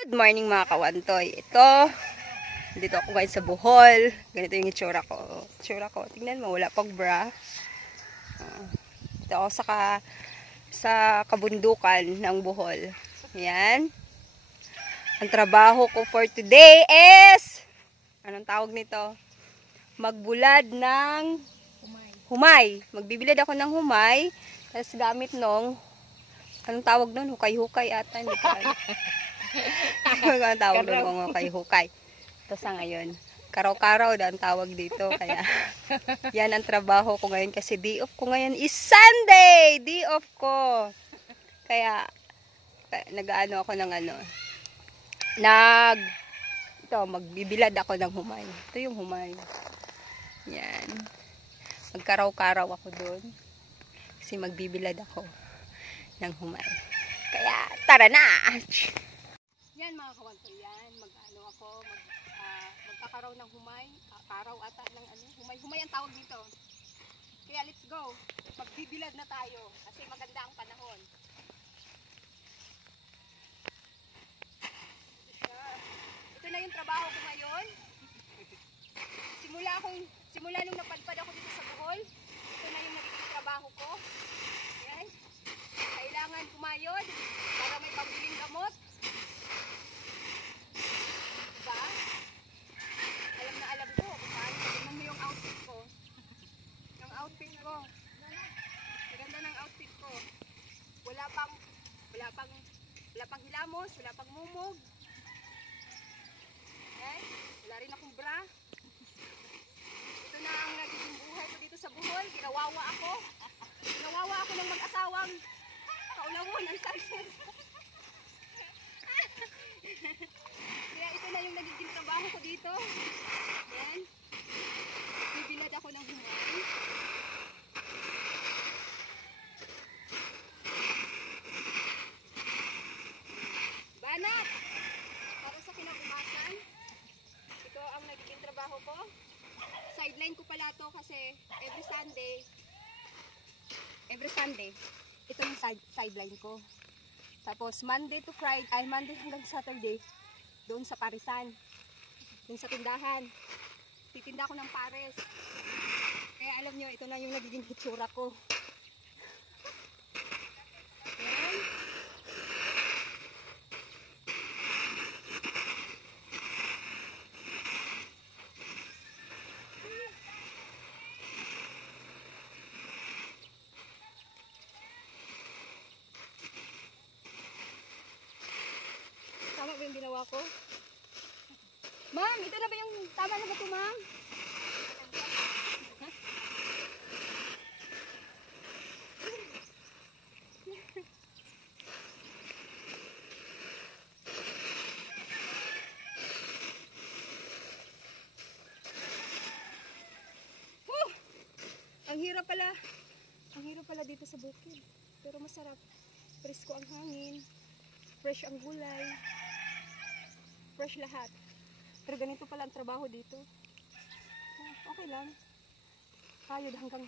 Good morning mga kawantoy. Dito ako ngayon sa Bohol. Ganito yung itsura ko. Tingnan mo, wala pang bra. Dito ako sa kabundukan ng Bohol. Yan. Ang trabaho ko for today is, anong tawag nito? Magbulad ng humay. Magbibilad ako ng humay. Tapos gamit nung, anong tawag nun? Hukay-hukay ata. Hindi ka ang tawag doon kung hukay-hukay. Ito sa ngayon. Karaw-karaw na ang tawag dito. Kaya, yan ang trabaho ko ngayon. Kasi day off ko ngayon is Sunday! Day off ko. Kaya, nag-ano ako ng magbibilad ako ng humay. Ito yung humay. Yan. Magkaraw-karaw ako doon. Kasi magbibilad ako ng humay. Kaya, tara na! Yan mga kawantoy, yan. Magkakaraw ng humay. Karaw ata ng humay. Humay ang tawag dito. Kaya let's go. Magbibilad na tayo. Kasi maganda ang panahon. Ito na yung trabaho ko ngayon. Simula nung napadpad ako dito sa Bohol, ito na yung nagiging trabaho ko. Yan. Kailangan kumayod para may pambiling gamot. Diba? Alam ko kung paano. Tignan mo yung outfit ko. Yung outfit ko. Maganda ng outfit ko. Wala pang hilamos, wala pang mumog. Okay? Wala rin akong bra. Ito na ang nagiging buhay ko dito sa Bohol. Ginawawa ako ng mag-asawang kaunawon ang sarset. Kaya ito na yung nagiging trabaho ko dito. Yan. Bibilad ako ng humay. Banat! Para sa kinabukasan. Ito ang nagiging trabaho ko. Sideline ko pala to kasi every Sunday, ito yung sideline ko. Tapos Monday hanggang Saturday, doon sa parisan, doon sa tindahan. Titinda ko ng pares. Kaya alam nyo, ito na yung nagiging hitsura ko. Ayan. Tama ba yung ginawa ko? Ma'am, ito na ba yung tama na ba ito, ma'am? Ang hirap pala dito sa bukid. Pero masarap. Presko ang hangin. Fresh ang gulay. Fresh lahat. Pero ganito pala ang trabaho dito. Okay lang. Kayod hanggang